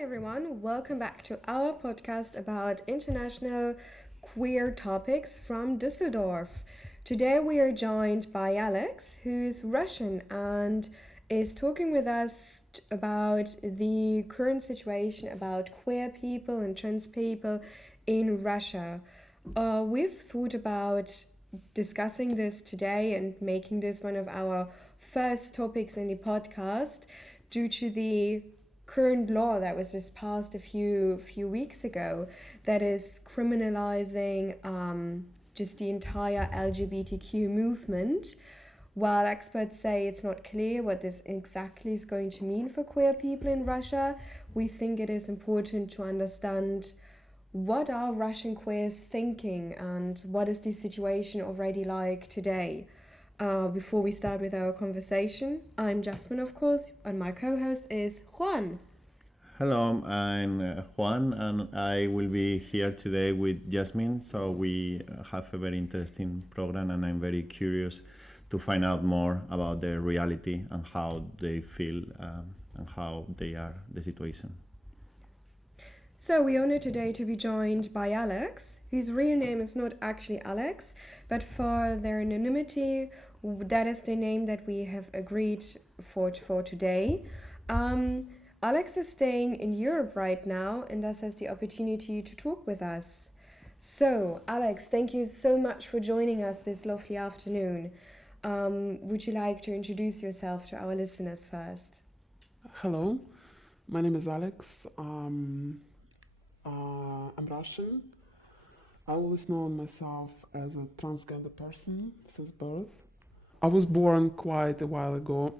everyone, welcome back to our podcast about international queer topics from Düsseldorf. Today we are joined by Alex, who is Russian and is talking with us about the current situation about queer people and trans people in Russia. We've thought about discussing this today and making this one of our first topics in the podcast due to the current law that was just passed a few weeks ago that is criminalizing just the entire LGBTQ movement. While experts say it's not clear what this exactly is going to mean for queer people in Russia, we think it is important to understand what are Russian queers thinking and what is the situation already like today. Before we start with our conversation, I'm Jasmine, of course, and my co-host is Juan. Hello, I'm Juan, and I will be here today with Jasmine. So we have a very interesting program, and I'm very curious to find out more about their reality and how they feel and how they are the situation. So we honor today to be joined by Alex, whose real name is not actually Alex, but for their anonymity, that is the name that we have agreed for today. Alex is staying in Europe right now and thus has the opportunity to talk with us. So, Alex, thank you so much for joining us this lovely afternoon. Would you like to introduce yourself to our listeners first? Hello, my name is Alex. I'm Russian. I always known myself as a transgender person since birth. I was born quite a while ago,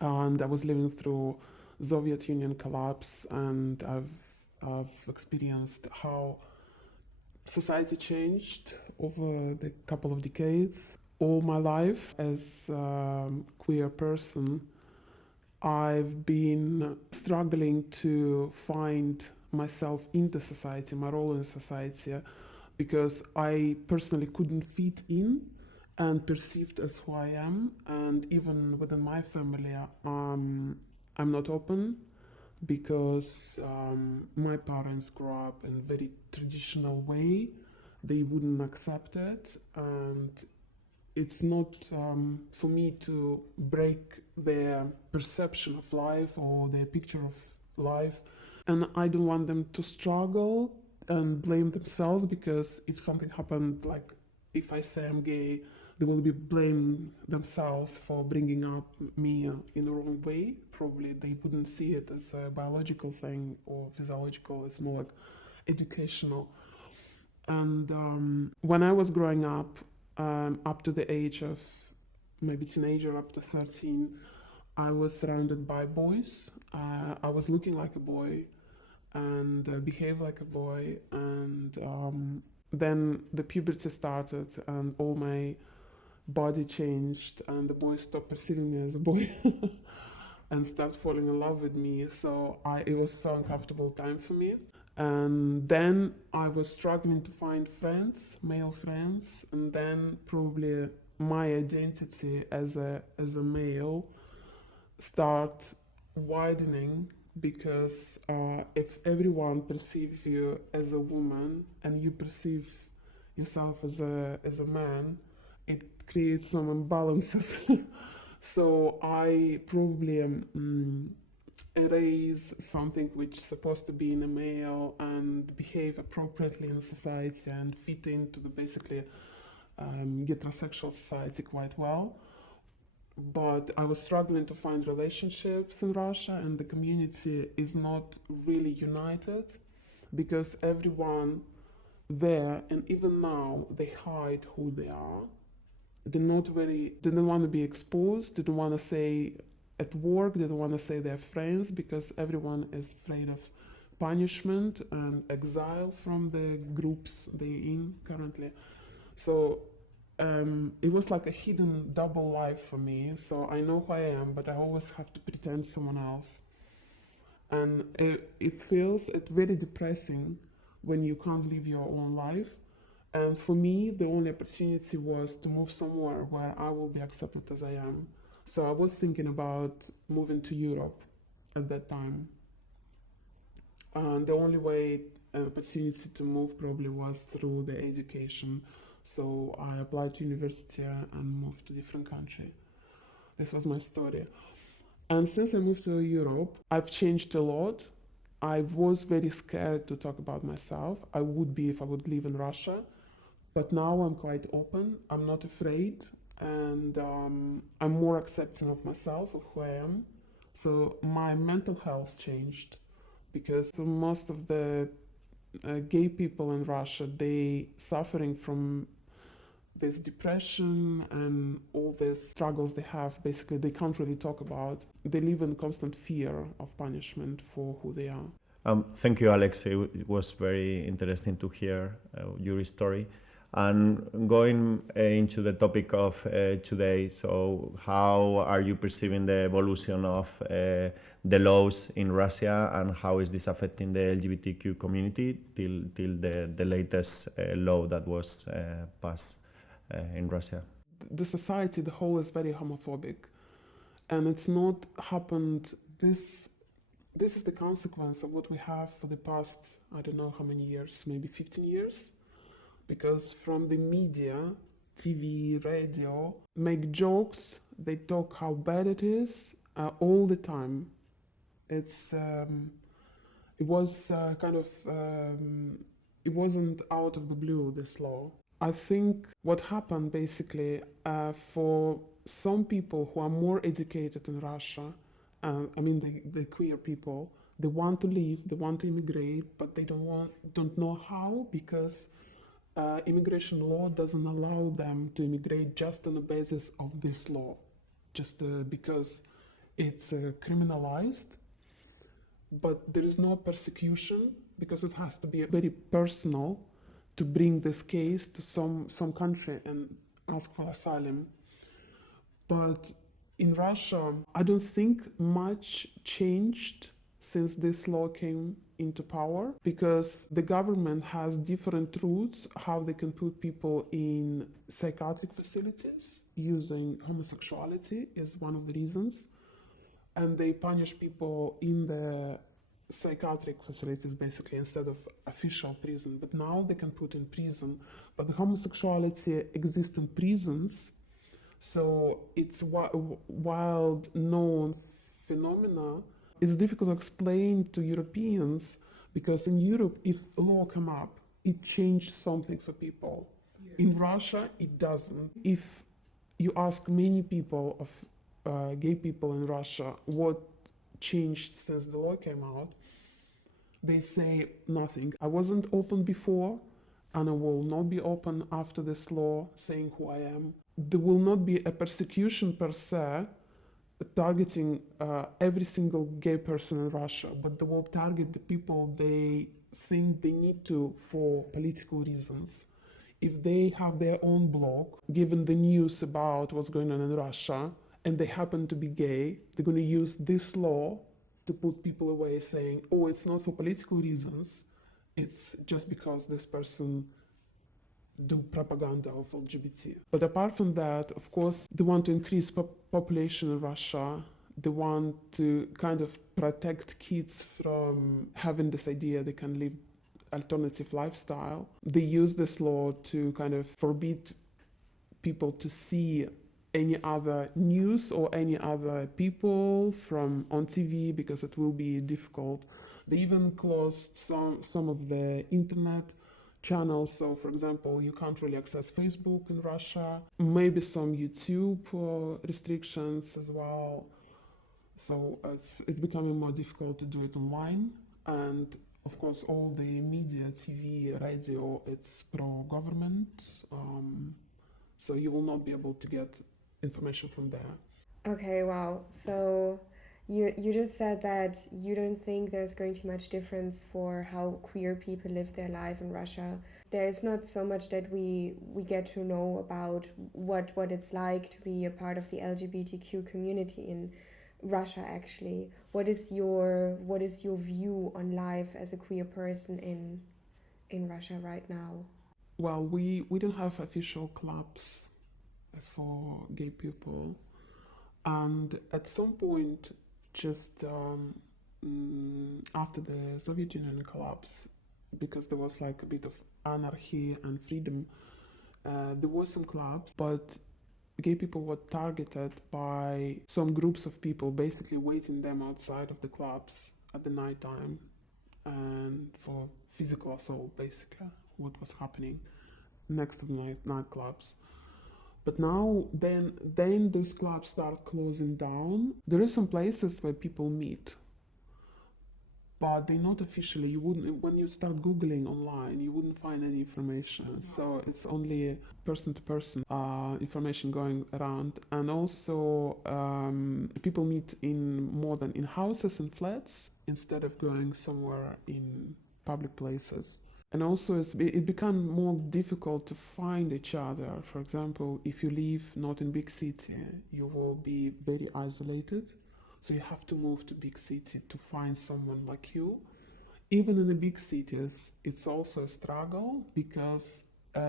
and I was living through Soviet Union collapse, and I've experienced how society changed over the couple of decades. All my life as a queer person, I've been struggling to find myself in the society, my role in society, because I personally couldn't fit in and perceived as who I am. And even within my family, I'm not open because my parents grew up in a very traditional way. They wouldn't accept it, and it's not for me to break their perception of life or their picture of life. And I don't want them to struggle and blame themselves, because if something happened, like if I say I'm gay, they will be blaming themselves for bringing up me in the wrong way. Probably they wouldn't see it as a biological thing or physiological, it's more like educational. And when I was growing up to the age of maybe teenager, up to 13, I was surrounded by boys. I was looking like a boy and behaved like a boy, and then the puberty started and all my body changed, and the boys stopped perceiving me as a boy and started falling in love with me. So it was so uncomfortable time for me. And then I was struggling to find friends, male friends, and then probably my identity as a male start widening, because if everyone perceives you as a woman and you perceive yourself as a man, it creates some imbalances. So I probably erase something which is supposed to be in a male and behave appropriately in society and fit into the basically heterosexual society quite well. But I was struggling to find relationships in Russia, and the community is not really united, because everyone there, and even now, they hide who they are. They don't want to be exposed, they don't want to say at work, they don't want to say they're friends, because everyone is afraid of punishment and exile from the groups they're in currently. So it was like a hidden double life for me. So I know who I am, but I always have to pretend someone else. And it feels very depressing when you can't live your own life. And for me, the only opportunity was to move somewhere where I will be accepted as I am. So I was thinking about moving to Europe at that time. And the only way an opportunity to move probably was through the education. So I applied to university and moved to different country. This was my story. And since I moved to Europe, I've changed a lot. I was very scared to talk about myself. I would be if I would live in Russia. But now I'm quite open. I'm not afraid. And I'm more accepting of myself, of who I am. So my mental health changed because most of the gay people in Russia, they suffering from this depression and all these struggles they have. Basically, they can't really talk about. They live in constant fear of punishment for who they are. Thank you, Alex. It was very interesting to hear your story. And going into the topic of today, so how are you perceiving the evolution of the laws in Russia, and how is this affecting the LGBTQ community till the latest law that was passed in Russia? The society, the whole, is very homophobic, and it's not happened. This is the consequence of what we have for the past, I don't know how many years, maybe 15 years. Because from the media, TV, radio, make jokes, they talk how bad it is all the time. It was it wasn't out of the blue, this law. I think what happened basically for some people who are more educated in Russia, the queer people, they want to leave, they want to immigrate, but they don't know how, because immigration law doesn't allow them to immigrate just on the basis of this law, just because it's criminalized. But there is no persecution, because it has to be very personal to bring this case to some country and ask for asylum. But in Russia, I don't think much changed since this law came into power, because the government has different routes how they can put people in psychiatric facilities. Using homosexuality is one of the reasons, and they punish people in the psychiatric facilities basically instead of official prison. But now they can put in prison, but the homosexuality exists in prisons, so it's wild known phenomena. It's difficult to explain to Europeans, because in Europe, if a law come up, it changed something for people. Yeah. In Russia, it doesn't. If you ask many people of gay people in Russia what changed since the law came out, they say nothing. I wasn't open before, and I will not be open after this law, saying who I am. There will not be a persecution per se, targeting every single gay person in Russia, but they will target the people they think they need to for political reasons. If they have their own blog, given the news about what's going on in Russia, and they happen to be gay, they're going to use this law to put people away, saying, oh, it's not for political reasons, it's just because this person do propaganda of LGBT. But apart from that, of course, they want to increase population in Russia. They want to kind of protect kids from having this idea they can live alternative lifestyle. They use this law to kind of forbid people to see any other news or any other people from on TV, because it will be difficult. They even closed some of the internet channels. So, for example, you can't really access Facebook in Russia, maybe some YouTube restrictions as well. So it's becoming more difficult to do it online. And of course, all the media, TV, radio, it's pro-government. So you will not be able to get information from there. Okay, wow. So you just said that you don't think there's going to be much difference for how queer people live their life in Russia. There's not so much that we get to know about what it's like to be a part of the LGBTQ community in Russia, actually. What is your view on life as a queer person in Russia right now? Well, we don't have official clubs for gay people, and at some point, just after the Soviet Union collapse, because there was like a bit of anarchy and freedom, there were some clubs, but gay people were targeted by some groups of people, basically waiting them outside of the clubs at the night time, and for physical assault, basically, what was happening next to the nightclubs. But now, then those clubs start closing down. There are some places where people meet, but they're not officially. You wouldn't, when you start Googling online, you wouldn't find any information. So it's only person-to-person information going around. And also, people meet more than in houses and flats instead of going somewhere in public places. And also, it becomes more difficult to find each other. For example, if you live not in big city, you will be very isolated. So you have to move to big city to find someone like you. Even in the big cities, it's also a struggle because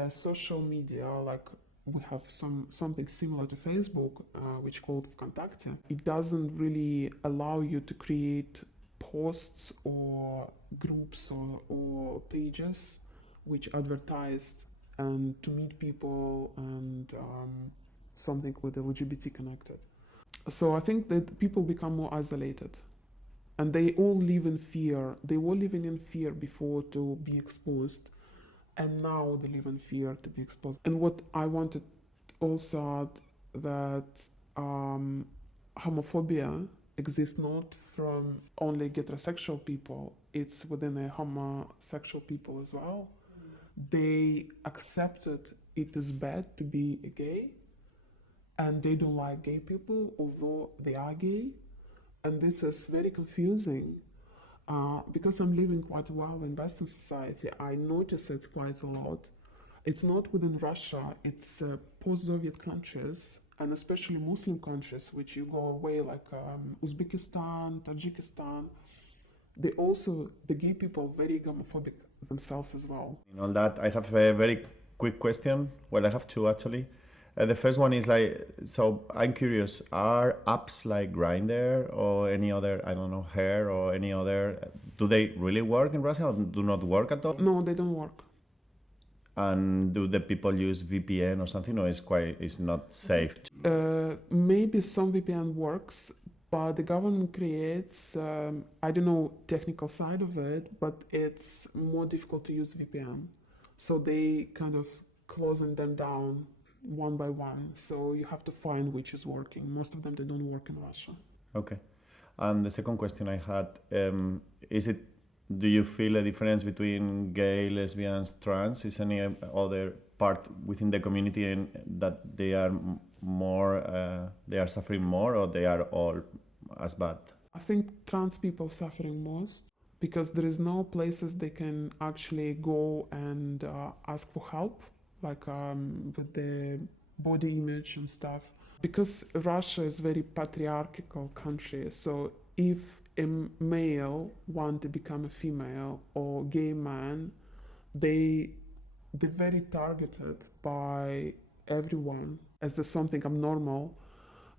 social media, like we have something similar to Facebook, which called Vkontakte. It doesn't really allow you to create posts or groups or pages which advertised and to meet people and something with LGBT connected. So I think that people become more isolated and they all live in fear. They were living in fear before to be exposed, and now they live in fear to be exposed. And what I wanted also add that homophobia exists not from only heterosexual people, it's within a homosexual people as well. They accepted it is bad to be a gay, and they don't like gay people, although they are gay. And this is very confusing because I'm living quite a while in Western society. I notice it quite a lot. It's not within Russia, it's post-Soviet countries, and especially Muslim countries, which you go away like Uzbekistan, Tajikistan. The gay people, very homophobic themselves as well. On that, I have a very quick question. Well, I have two actually. The first one is so I'm curious, are apps like Grindr or any other, I don't know, Hair or any other, do they really work in Russia or do not work at all? No, they don't work. And do the people use VPN or something, or it's not safe? Maybe some VPN works, but the government creates, I don't know technical side of it, but it's more difficult to use VPN. So they kind of closing them down one by one. So you have to find which is working. Most of them, they don't work in Russia. Okay. And the second question I had, do you feel a difference between gay, lesbians, trans? Is any other part within the community and that they are suffering more, or they are all as bad? I think trans people suffering most because there is no places they can actually go and ask for help, like with the body image and stuff. Because Russia is a very patriarchal country, so if a male want to become a female or gay man, they're very targeted by everyone as something abnormal.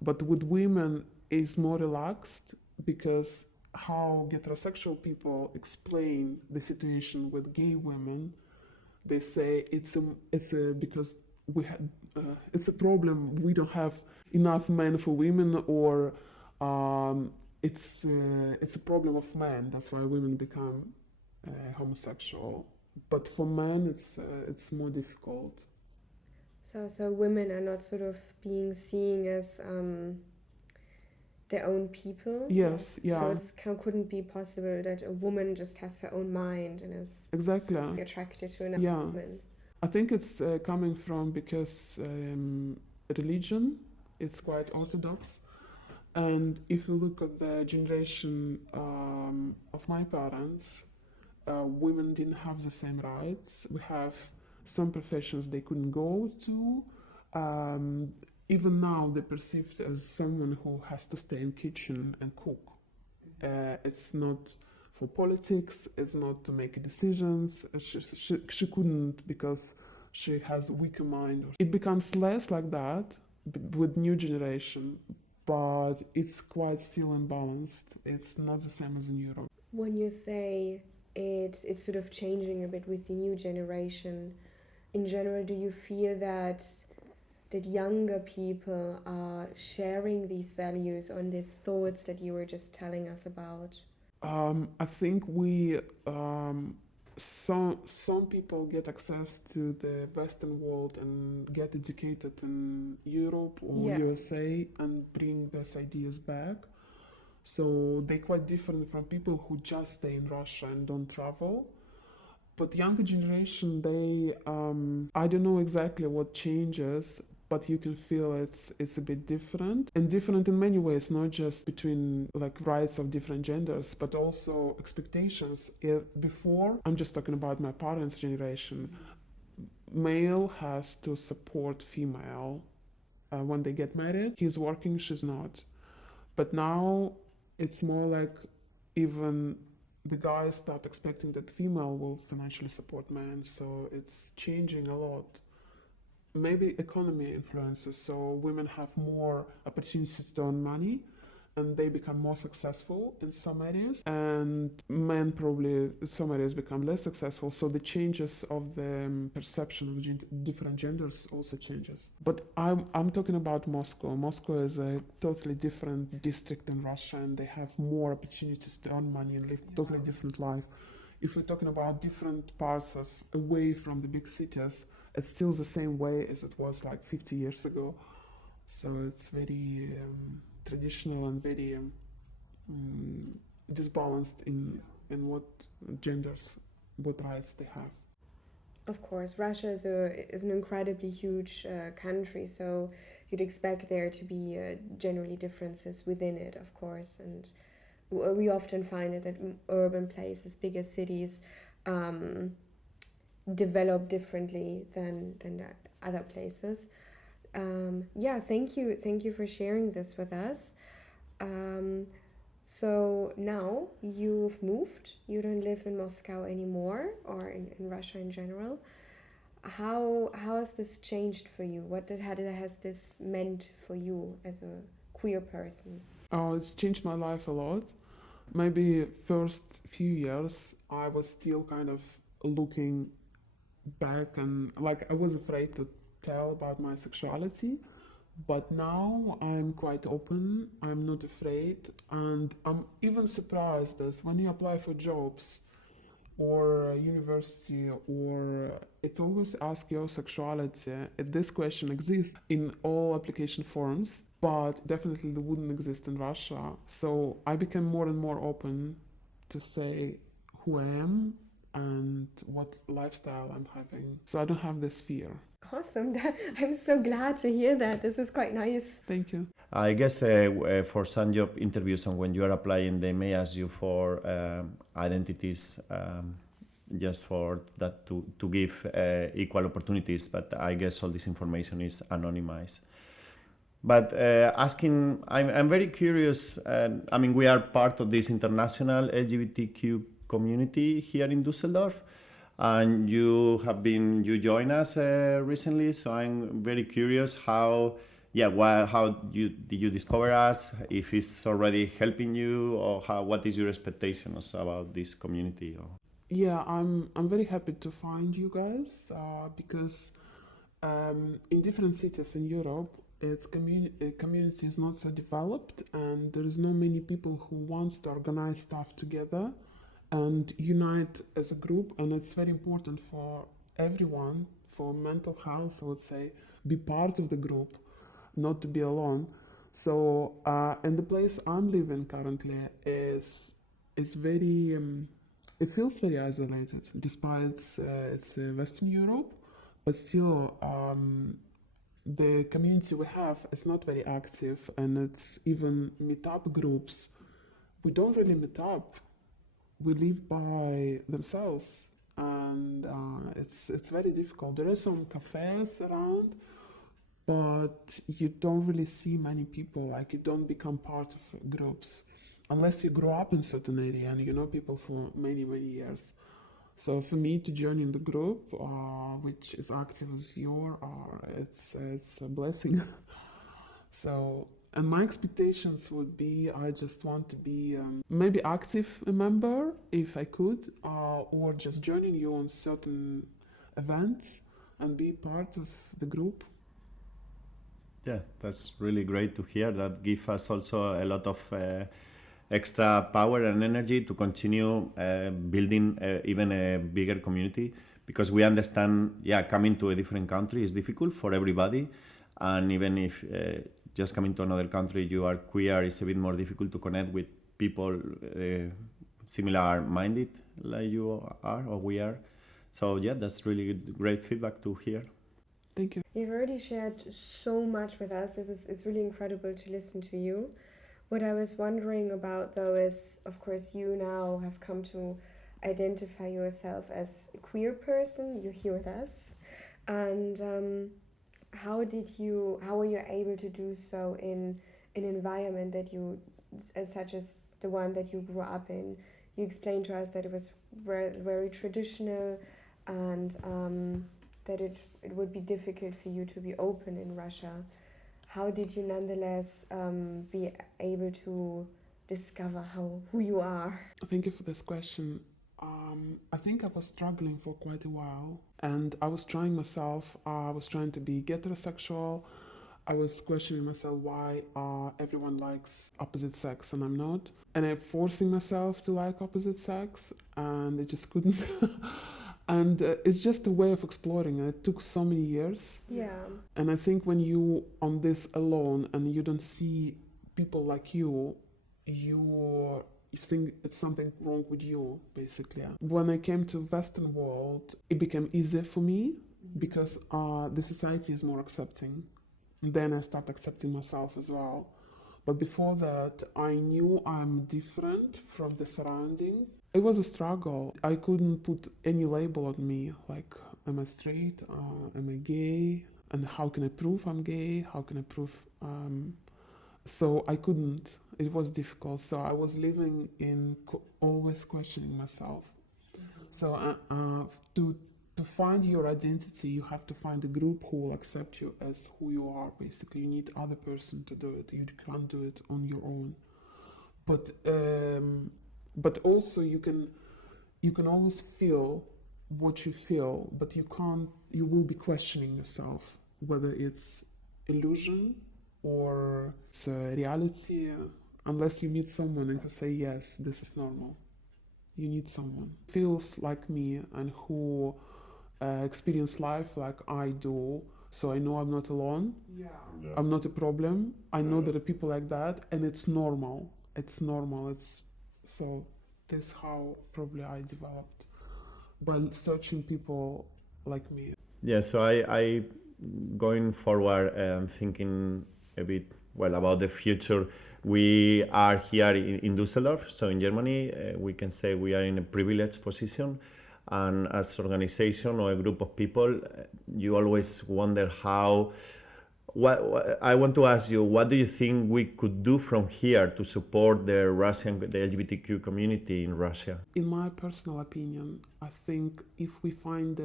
But with women, it's more relaxed because how heterosexual people explain the situation with gay women, they say it's because it's a problem. We don't have enough men for women, or it's a problem of men. That's why women become homosexual. But for men, it's more difficult. So women are not sort of being seen as their own people. Yes, yeah. So it couldn't be possible that a woman just has her own mind and is exactly attracted to another woman. I think it's coming from because religion, it's quite orthodox. And if you look at the generation of my parents, women didn't have the same rights. We have some professions they couldn't go to. Even now, they're perceived as someone who has to stay in kitchen and cook. It's not for politics, it's not to make decisions. She couldn't because she has a weaker mind. It becomes less like that with new generation. but it's quite still imbalanced. It's not the same as in Europe. When you say it's sort of changing a bit with the new generation, in general, do you feel that younger people are sharing these values or these thoughts that you were just telling us about? I think some people get access to the Western world and get educated in Europe or Yeah. USA and bring these ideas back. So they're quite different from people who just stay in Russia and don't travel. But younger generation, I don't know exactly what changes, but you can feel it's a bit different, and different in many ways, not just between like rights of different genders, but also expectations. Before, I'm just talking about my parents' generation, male has to support female when they get married. He's working, she's not. But now it's more like even the guys start expecting that female will financially support men, so it's changing a lot. Maybe economy influences, so women have more opportunities to earn money and they become more successful in some areas, and men probably some areas become less successful, so the changes of the perception of different genders also changes. But I'm talking about Moscow. Moscow is a totally different district in Russia, and they have more opportunities to earn money and live totally different life. If we're talking about different parts of away from the big cities, it's still the same way as it was like 50 years ago. So it's very traditional and very disbalanced in what genders, what rights they have. Of course, Russia is an incredibly huge country, so you'd expect there to be generally differences within it, of course. And we often find it that urban places, bigger cities, develop differently than other places. Thank you for sharing this with us. So now you've moved, you don't live in Moscow anymore, or in Russia in general. How has this changed for you? Has this meant for you as a queer person? Oh, it's changed my life a lot. Maybe first few years I was still kind of looking back, and like I was afraid to tell about my sexuality, but now I'm quite open, I'm not afraid, and I'm even surprised that when you apply for jobs or university, or it always asks your sexuality. This question exists in all application forms, but definitely it wouldn't exist in Russia. So I became more and more open to say who I am and what lifestyle I'm having. So I don't have this fear. Awesome. I'm so glad to hear that. This is quite nice. Thank you. I guess for some job interviews and when you are applying, they may ask you for identities just for that to give equal opportunities. But I guess all this information is anonymized. But I'm very curious. I mean, we are part of this international LGBTQ community here in Düsseldorf. And you joined us recently, so I'm very curious how did you discover us? If it's already helping you, or what is your expectations about this community? Yeah, I'm very happy to find you guys because in different cities in Europe, community is not so developed, and there is not many people who wants to organize stuff together and unite as a group, and it's very important for everyone, for mental health, I would say, be part of the group, not to be alone. So, and the place I'm living currently is very, it feels very isolated, despite it's Western Europe, but still the community we have is not very active, and it's even meetup groups. We don't really meet up. We live by themselves, and it's very difficult. There are some cafes around, but you don't really see many people. Like, you don't become part of groups unless you grow up in certain area and you know people for many years. So for me to join in the group, which is active as it's a blessing. So And my expectations would be I just want to be maybe active member if I could, or just joining you on certain events and be part of the group. Yeah, that's really great to hear. That gives us also a lot of extra power and energy to continue building even a bigger community, because we understand, yeah, coming to a different country is difficult for everybody. And even if just coming to another country, you are queer, it's a bit more difficult to connect with people similar minded like you are or we are. So yeah, that's really great feedback to hear. Thank you. You've already shared so much with us. It's really incredible to listen to you. What I was wondering about though is, of course, you now have come to identify yourself as a queer person. You're here with us, and how were you able to do so in an environment that you, as such as the one that you grew up in? You explained to us that it was very traditional, and that it would be difficult for you to be open in Russia. How did you nonetheless be able to discover who you are? Thank you for this question. I think I was struggling for quite a while, and I was trying myself. I was trying to be heterosexual. I was questioning myself why everyone likes opposite sex and I'm not. And I'm forcing myself to like opposite sex, and I just couldn't. And it's just a way of exploring, and it took so many years. Yeah. And I think when you on this alone and you don't see people like you think it's something wrong with you, basically. When I came to Western world, it became easier for me because the society is more accepting. Then I start accepting myself as well. But before that, I knew I'm different from the surrounding. It was a struggle. I couldn't put any label on me, like, am I straight? Am I gay? And how can I prove I'm gay? How can I prove... So I couldn't. It was difficult. So I was living in always questioning myself. So to find your identity, you have to find a group who will accept you as who you are. Basically, you need other person to do it. You can't do it on your own. But also you can always feel what you feel, but you can't. You will be questioning yourself whether it's illusion or it's a reality, unless you meet someone and who say yes, this is normal. You need someone who feels like me and who experience life like I do, so I know I'm not alone. Yeah. I'm not a problem. I know there are people like that, and it's normal. It's normal. So this how probably I developed by searching people like me. Yeah, so I going forward and thinking a bit about the future. We are here in Düsseldorf, so in Germany, we can say we are in a privileged position. And as organization or a group of people, you always wonder how. What I want to ask you, what do you think we could do from here to support the LGBTQ community in Russia? In my personal opinion, I think if we find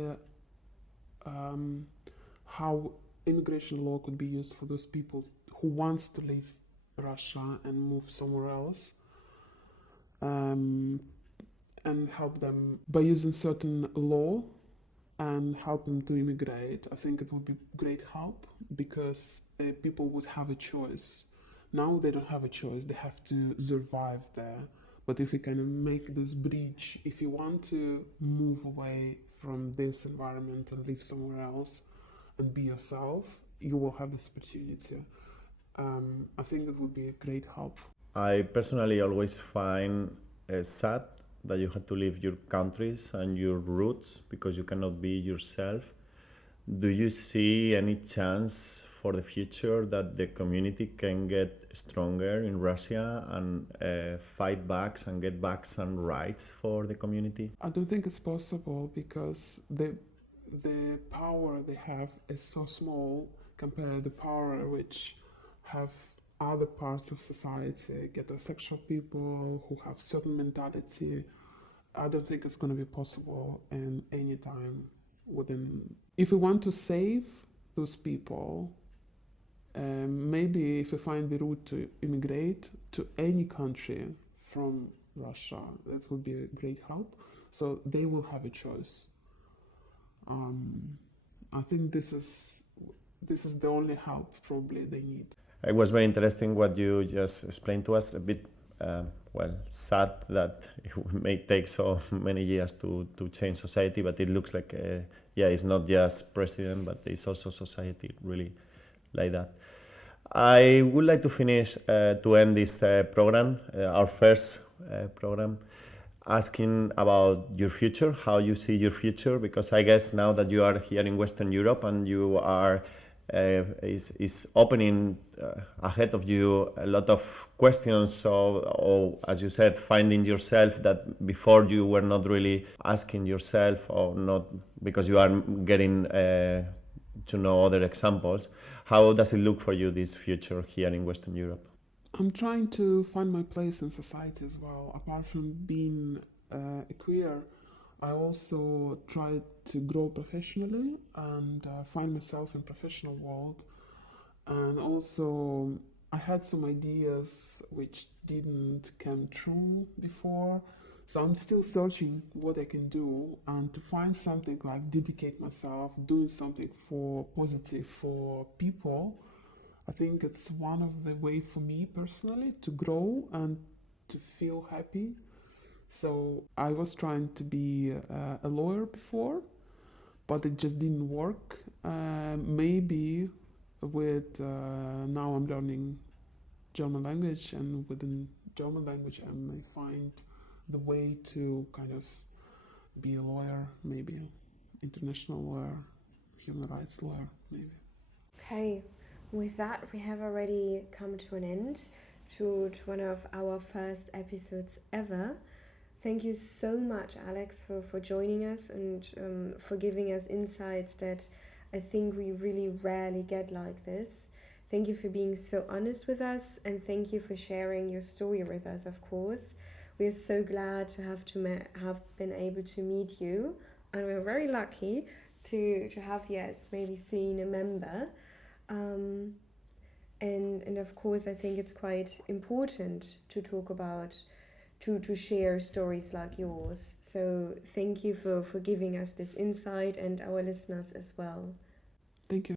how immigration law could be used for those people who wants to leave Russia and move somewhere else, and help them by using certain law and help them to immigrate, I think it would be great help because people would have a choice. Now they don't have a choice, they have to survive there. But if we can make this bridge, if you want to move away from this environment and live somewhere else and be yourself, you will have this opportunity. I think it would be a great help. I personally always find sad that you have to leave your countries and your roots because you cannot be yourself. Do you see any chance for the future that the community can get stronger in Russia and fight back and get back some rights for the community? I don't think it's possible because the power they have is so small compared to the power which have other parts of society, heterosexual people who have certain mentality. I don't think it's going to be possible in any time within. If we want to save those people, Maybe if we find the route to immigrate to any country from Russia, that would be a great help. So they will have a choice. I think this is the only help probably they need. It was very interesting what you just explained to us. A bit, sad that it may take so many years to change society, but it looks like, it's not just president, but it's also society really like that. I would like to finish, to end this program, our first program, asking about your future, how you see your future, because I guess now that you are here in Western Europe and you are is opening ahead of you a lot of questions, or as you said, finding yourself that before you were not really asking yourself, or not because you are getting to know other examples. How does it look for you, this future here in Western Europe? I'm trying to find my place in society as well. Apart from being a queer, I also try to grow professionally and find myself in professional world. And also, I had some ideas which didn't come true before. So I'm still searching what I can do and to find something like dedicate myself, doing something for positive for people. I think it's one of the way for me personally to grow and to feel happy. So I was trying to be a lawyer before, but it just didn't work. Maybe with now I'm learning German language, and within German language I may find the way to kind of be a lawyer, maybe international lawyer, human rights lawyer, maybe. Okay, with that, we have already come to an end to one of our first episodes ever. Thank you so much, Alex, for joining us and for giving us insights that I think we really rarely get like this. Thank you for being so honest with us, and thank you for sharing your story with us, of course. We are so glad to have been able to meet you, and we're very lucky to have, yes, maybe seen a member. And of course, I think it's quite important to talk about, to share stories like yours. So thank you for giving us this insight, and our listeners as well. Thank you.